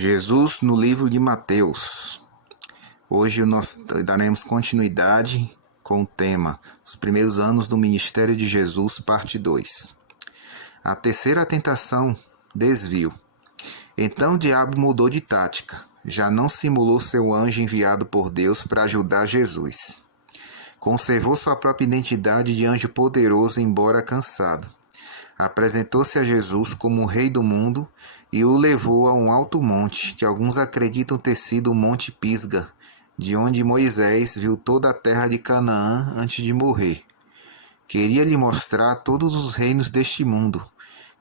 Jesus no livro de Mateus. Hoje nós daremos continuidade com o tema Os primeiros anos do ministério de Jesus, parte 2. A terceira tentação, desvio. Então o diabo mudou de tática. Já não simulou seu anjo enviado por Deus para ajudar Jesus. Conservou sua própria identidade de anjo poderoso, embora cansado. Apresentou-se a Jesus como o rei do mundo e o levou a um alto monte, que alguns acreditam ter sido o Monte Pisga, de onde Moisés viu toda a terra de Canaã antes de morrer. Queria lhe mostrar todos os reinos deste mundo,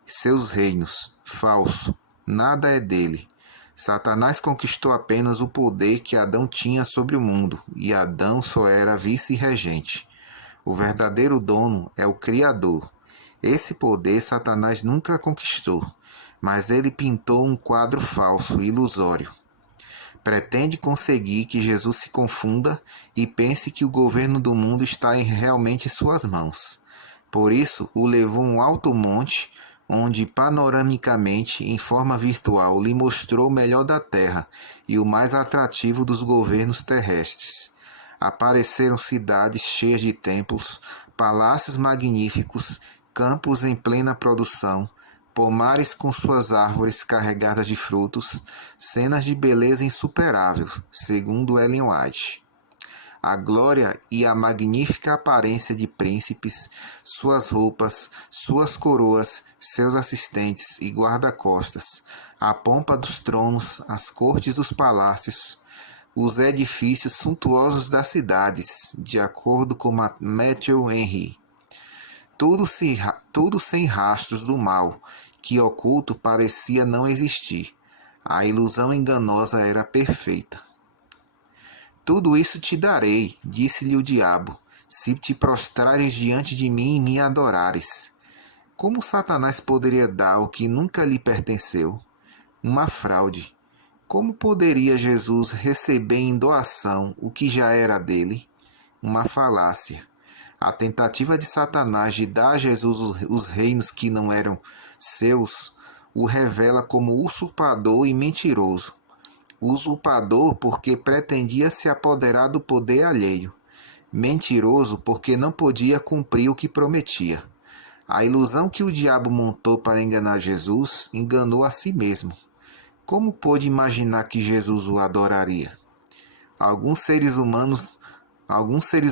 seus reinos, falso, nada é dele. Satanás conquistou apenas o poder que Adão tinha sobre o mundo, e Adão só era vice-regente. O verdadeiro dono é o Criador. Esse poder Satanás nunca conquistou, mas ele pintou um quadro falso, ilusório. Pretende conseguir que Jesus se confunda e pense que o governo do mundo está realmente em suas mãos. Por isso, o levou a um alto monte, onde panoramicamente, em forma virtual, lhe mostrou o melhor da terra e o mais atrativo dos governos terrestres. Apareceram cidades cheias de templos, palácios magníficos, campos em plena produção, pomares com suas árvores carregadas de frutos, cenas de beleza insuperável, segundo Ellen White. A glória e a magnífica aparência de príncipes, suas roupas, suas coroas, seus assistentes e guarda-costas, a pompa dos tronos, as cortes dos palácios, os edifícios suntuosos das cidades, de acordo com Matthew Henry. Tudo sem rastros do mal, que oculto parecia não existir. A ilusão enganosa era perfeita. Tudo isso te darei, disse-lhe o diabo, se te prostrares diante de mim e me adorares. Como Satanás poderia dar o que nunca lhe pertenceu? Uma fraude. Como poderia Jesus receber em doação o que já era dele? Uma falácia. A tentativa de Satanás de dar a Jesus os reinos que não eram seus o revela como usurpador e mentiroso. Usurpador porque pretendia se apoderar do poder alheio. Mentiroso porque não podia cumprir o que prometia. A ilusão que o diabo montou para enganar Jesus enganou a si mesmo. Como pôde imaginar que Jesus o adoraria? Alguns seres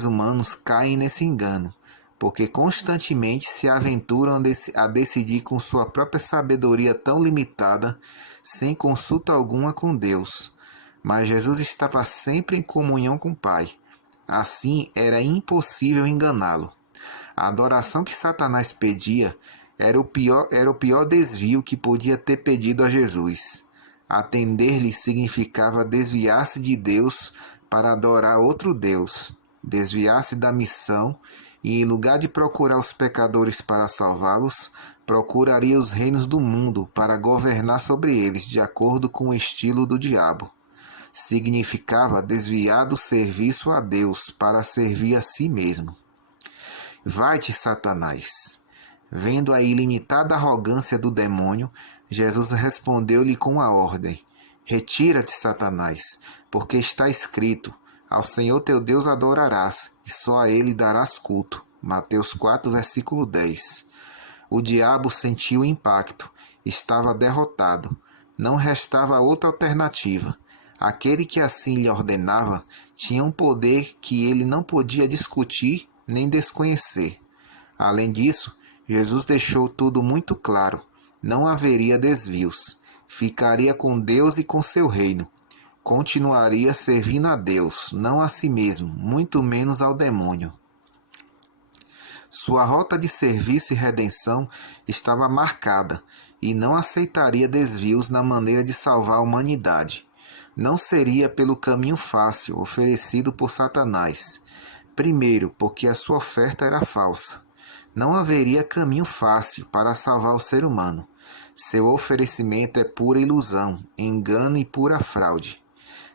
humanos caem nesse engano, porque constantemente se aventuram a decidir com sua própria sabedoria tão limitada, sem consulta alguma com Deus. Mas Jesus estava sempre em comunhão com o Pai. Assim, era impossível enganá-lo. A adoração que Satanás pedia era o pior desvio que podia ter pedido a Jesus. Atender-lhe significava desviar-se de Deus para adorar outro Deus, desviar-se da missão e, em lugar de procurar os pecadores para salvá-los, procuraria os reinos do mundo para governar sobre eles de acordo com o estilo do diabo. Significava desviar do serviço a Deus para servir a si mesmo. Vai-te, Satanás! Vendo a ilimitada arrogância do demônio, Jesus respondeu-lhe com a ordem: Retira-te, Satanás, porque está escrito: Ao Senhor teu Deus adorarás, e só a ele darás culto. Mateus 4, versículo 10. O diabo sentiu o impacto, estava derrotado. Não restava outra alternativa. Aquele que assim lhe ordenava tinha um poder que ele não podia discutir nem desconhecer. Além disso, Jesus deixou tudo muito claro. Não haveria desvios. Ficaria com Deus e com seu reino. Continuaria servindo a Deus, não a si mesmo, muito menos ao demônio. Sua rota de serviço e redenção estava marcada e não aceitaria desvios na maneira de salvar a humanidade. Não seria pelo caminho fácil oferecido por Satanás. Primeiro, porque a sua oferta era falsa. Não haveria caminho fácil para salvar o ser humano. Seu oferecimento é pura ilusão, engano e pura fraude.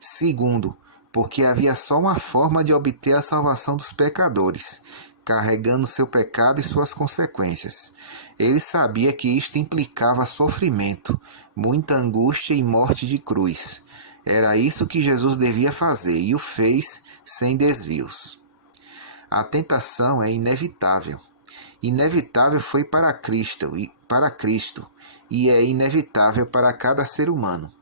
Segundo, porque havia só uma forma de obter a salvação dos pecadores: carregando seu pecado e suas consequências. Ele sabia que isto implicava sofrimento, muita angústia e morte de cruz. Era isso que Jesus devia fazer e o fez sem desvios. A tentação é inevitável. Inevitável foi para Cristo e é inevitável para cada ser humano.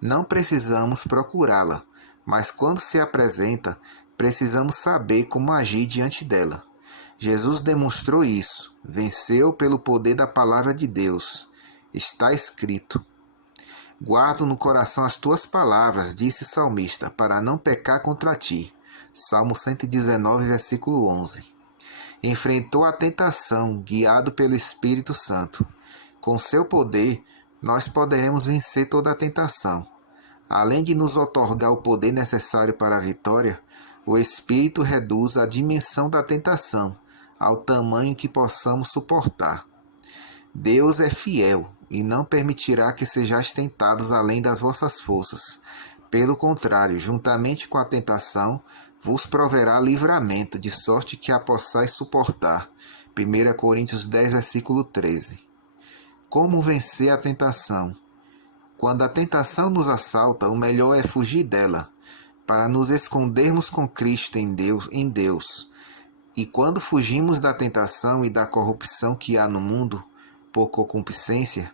Não precisamos procurá-la, mas quando se apresenta, precisamos saber como agir diante dela. Jesus demonstrou isso, venceu pelo poder da palavra de Deus. Está escrito: guardo no coração as tuas palavras, disse o salmista, para não pecar contra ti. Salmo 119, versículo 11. Enfrentou a tentação, guiado pelo Espírito Santo. Com seu poder, nós poderemos vencer toda a tentação. Além de nos outorgar o poder necessário para a vitória, o Espírito reduz a dimensão da tentação ao tamanho que possamos suportar. Deus é fiel e não permitirá que sejais tentados além das vossas forças. Pelo contrário, juntamente com a tentação, vos proverá livramento, de sorte que a possais suportar. 1 Coríntios 10, versículo 13. Como vencer a tentação? Quando a tentação nos assalta, o melhor é fugir dela, para nos escondermos com Cristo em Deus. E quando fugimos da tentação e da corrupção que há no mundo, por concupiscência,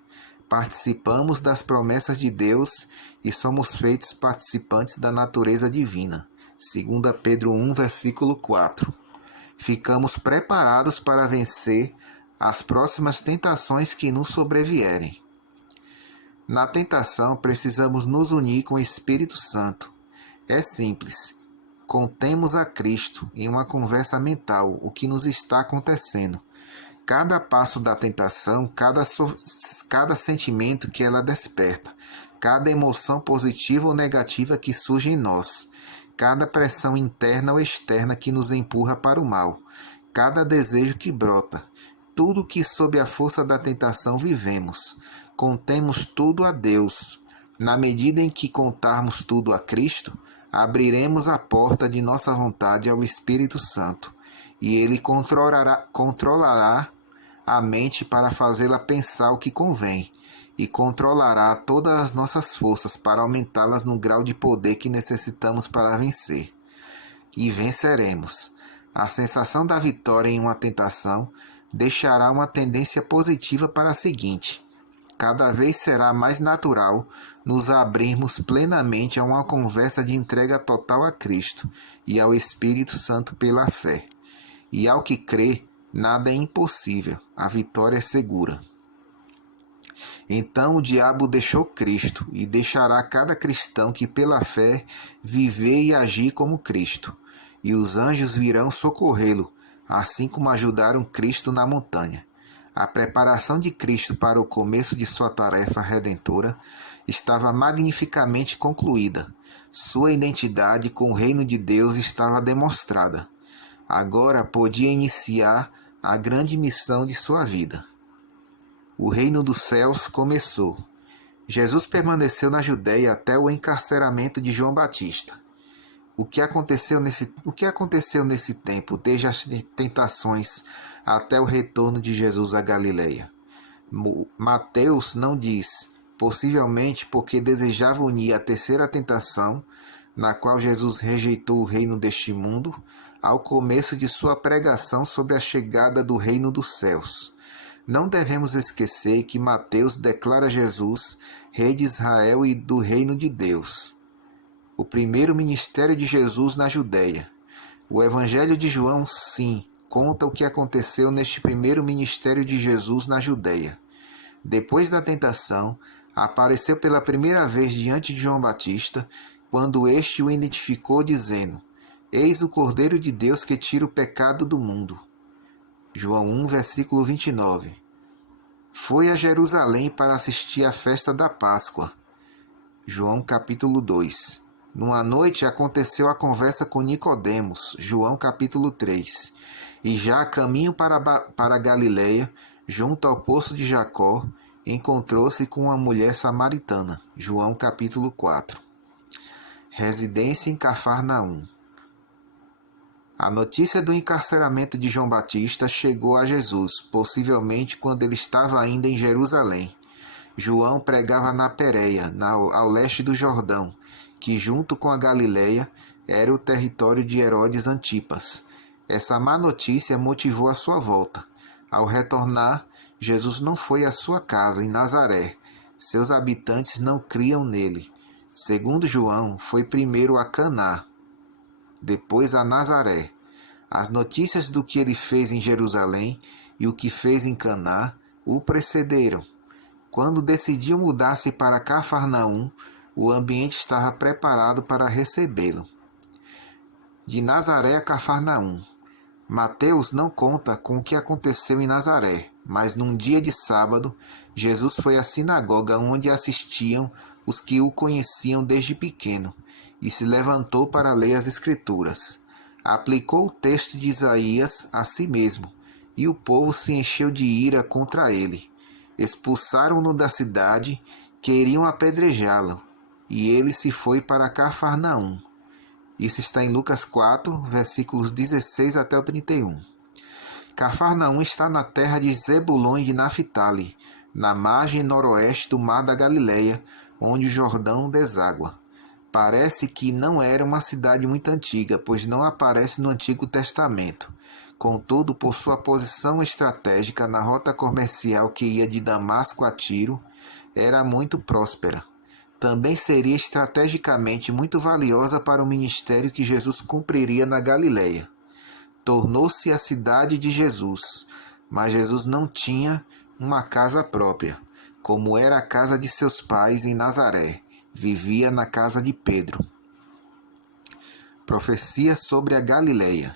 participamos das promessas de Deus e somos feitos participantes da natureza divina. 2 Pedro 1, versículo 4. Ficamos preparados para vencer as próximas tentações que nos sobrevierem. Na tentação, precisamos nos unir com o Espírito Santo. É simples. Contemos a Cristo em uma conversa mental o que nos está acontecendo. Cada passo da tentação, cada sentimento que ela desperta, cada emoção positiva ou negativa que surge em nós, cada pressão interna ou externa que nos empurra para o mal, cada desejo que brota, tudo que sob a força da tentação vivemos. Contemos tudo a Deus. Na medida em que contarmos tudo a Cristo, abriremos a porta de nossa vontade ao Espírito Santo, e Ele controlará a mente para fazê-la pensar o que convém, e controlará todas as nossas forças para aumentá-las no grau de poder que necessitamos para vencer. E venceremos. A sensação da vitória em uma tentação deixará uma tendência positiva para a seguinte: cada vez será mais natural nos abrirmos plenamente a uma conversa de entrega total a Cristo e ao Espírito Santo pela fé. E ao que crê, nada é impossível, a vitória é segura. Então o diabo deixou Cristo e deixará cada cristão que pela fé viver e agir como Cristo, e os anjos virão socorrê-lo, assim como ajudaram Cristo na montanha. A preparação de Cristo para o começo de sua tarefa redentora estava magnificamente concluída. Sua identidade com o reino de Deus estava demonstrada. Agora podia iniciar a grande missão de sua vida. O reino dos céus começou. Jesus permaneceu na Judéia até o encarceramento de João Batista. O que aconteceu nesse tempo, desde as tentações até o retorno de Jesus à Galileia? Mateus não diz, possivelmente porque desejava unir a terceira tentação, na qual Jesus rejeitou o reino deste mundo, ao começo de sua pregação sobre a chegada do reino dos céus. Não devemos esquecer que Mateus declara Jesus rei de Israel e do reino de Deus. O primeiro ministério de Jesus na Judéia. O Evangelho de João, sim, conta o que aconteceu neste primeiro ministério de Jesus na Judéia. Depois da tentação, apareceu pela primeira vez diante de João Batista, quando este o identificou dizendo: Eis o Cordeiro de Deus que tira o pecado do mundo. João 1, versículo 29. Foi a Jerusalém para assistir à festa da Páscoa. João capítulo 2. Numa noite aconteceu a conversa com Nicodemos. João capítulo 3. E já a caminho para Galileia, junto ao poço de Jacó, encontrou-se com uma mulher samaritana. João capítulo 4. Residência em Cafarnaum. A notícia do encarceramento de João Batista chegou a Jesus, possivelmente quando ele estava ainda em Jerusalém. João pregava na Pérea, ao leste do Jordão, que junto com a Galileia era o território de Herodes Antipas. Essa má notícia motivou a sua volta. Ao retornar, Jesus não foi à sua casa em Nazaré. Seus habitantes não criam nele. Segundo João, foi primeiro a Caná, depois a Nazaré. As notícias do que ele fez em Jerusalém e o que fez em Caná o precederam. Quando decidiu mudar-se para Cafarnaum, o ambiente estava preparado para recebê-lo. De Nazaré a Cafarnaum. Mateus não conta com o que aconteceu em Nazaré, mas num dia de sábado, Jesus foi à sinagoga onde assistiam os que o conheciam desde pequeno, e se levantou para ler as Escrituras. Aplicou o texto de Isaías a si mesmo, e o povo se encheu de ira contra ele. Expulsaram-no da cidade, queriam apedrejá-lo, e ele se foi para Cafarnaum. Isso está em Lucas 4, versículos 16 até o 31. Cafarnaum está na terra de Zebulon e de Naphtali, na margem noroeste do mar da Galileia, onde o Jordão deságua. Parece que não era uma cidade muito antiga, pois não aparece no Antigo Testamento. Contudo, por sua posição estratégica na rota comercial que ia de Damasco a Tiro, era muito próspera. Também seria estrategicamente muito valiosa para o ministério que Jesus cumpriria na Galileia. Tornou-se a cidade de Jesus, mas Jesus não tinha uma casa própria, como era a casa de seus pais em Nazaré. Vivia na casa de Pedro. Profecia sobre a Galileia.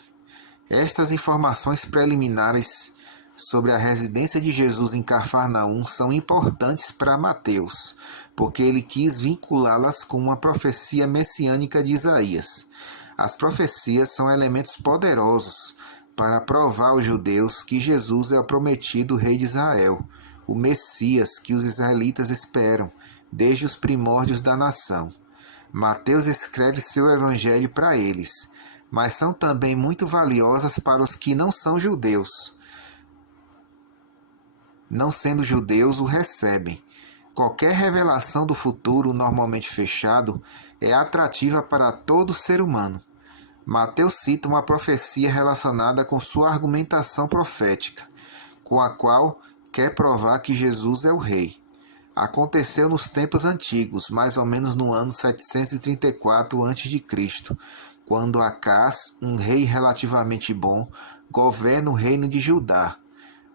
Estas informações preliminares sobre a residência de Jesus em Cafarnaum são importantes para Mateus, porque ele quis vinculá-las com uma profecia messiânica de Isaías. As profecias são elementos poderosos para provar aos judeus que Jesus é o prometido rei de Israel, o Messias que os israelitas esperam desde os primórdios da nação. Mateus escreve seu evangelho para eles, mas são também muito valiosas para os que não são judeus. Não sendo judeus, o recebem. Qualquer revelação do futuro normalmente fechado é atrativa para todo ser humano. Mateus cita uma profecia relacionada com sua argumentação profética, com a qual quer provar que Jesus é o rei. Aconteceu nos tempos antigos, mais ou menos no ano 734 a.C., quando Acás, um rei relativamente bom, governa o reino de Judá.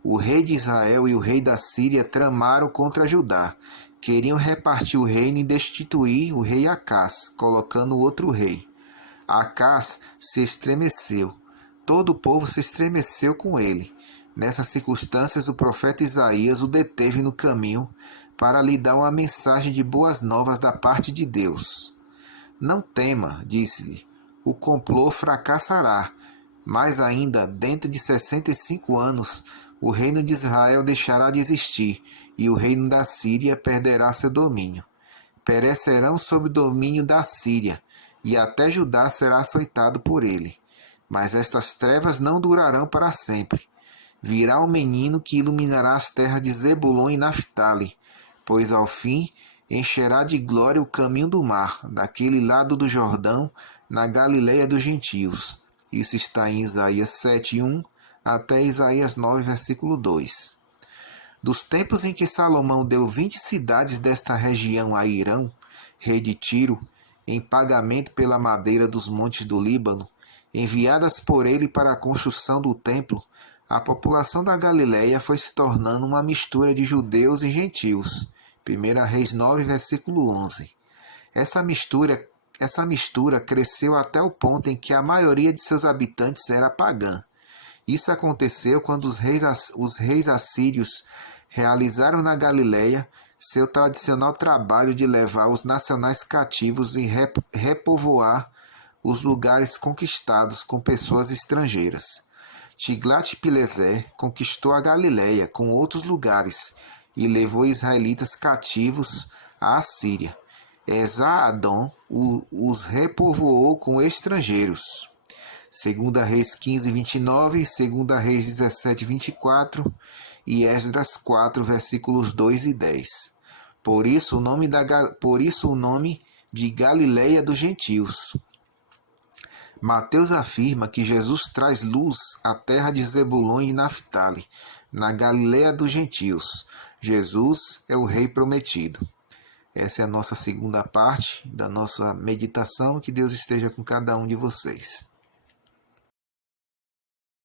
O rei de Israel e o rei da Síria tramaram contra Judá. Queriam repartir o reino e destituir o rei Acás, colocando outro rei. Acás se estremeceu. Todo o povo se estremeceu com ele. Nessas circunstâncias, o profeta Isaías o deteve no caminho para lhe dar uma mensagem de boas novas da parte de Deus. Não tema, disse-lhe, o complô fracassará. Mais ainda, dentro de 65 anos, o reino de Israel deixará de existir, e o reino da Síria perderá seu domínio. Perecerão sob o domínio da Síria, e até Judá será açoitado por ele. Mas estas trevas não durarão para sempre. Virá um menino que iluminará as terras de Zebulon e Naphtali, pois ao fim encherá de glória o caminho do mar, daquele lado do Jordão, na Galileia dos gentios. Isso está em Isaías 7:1 até Isaías 9, versículo 2. Dos tempos em que Salomão deu 20 cidades desta região a Irão, rei de Tiro, em pagamento pela madeira dos montes do Líbano, enviadas por ele para a construção do templo, a população da Galileia foi se tornando uma mistura de judeus e gentios. 1 Reis 9, versículo 11. Essa mistura cresceu até o ponto em que a maioria de seus habitantes era pagã. Isso aconteceu quando os reis assírios realizaram na Galileia seu tradicional trabalho de levar os nacionais cativos e repovoar os lugares conquistados com pessoas estrangeiras. Tiglat-Pileser conquistou a Galileia com outros lugares e levou israelitas cativos à Assíria. Esar-Adom os repovoou com estrangeiros. 2 Reis 15, 29, 2 Reis 17, 24 e Esdras 4, versículos 2 e 10. Por isso o nome de Galileia dos gentios. Mateus afirma que Jesus traz luz à terra de Zebulon e Naftali, na Galileia dos gentios. Jesus é o Rei prometido. Essa é a nossa segunda parte da nossa meditação. Que Deus esteja com cada um de vocês.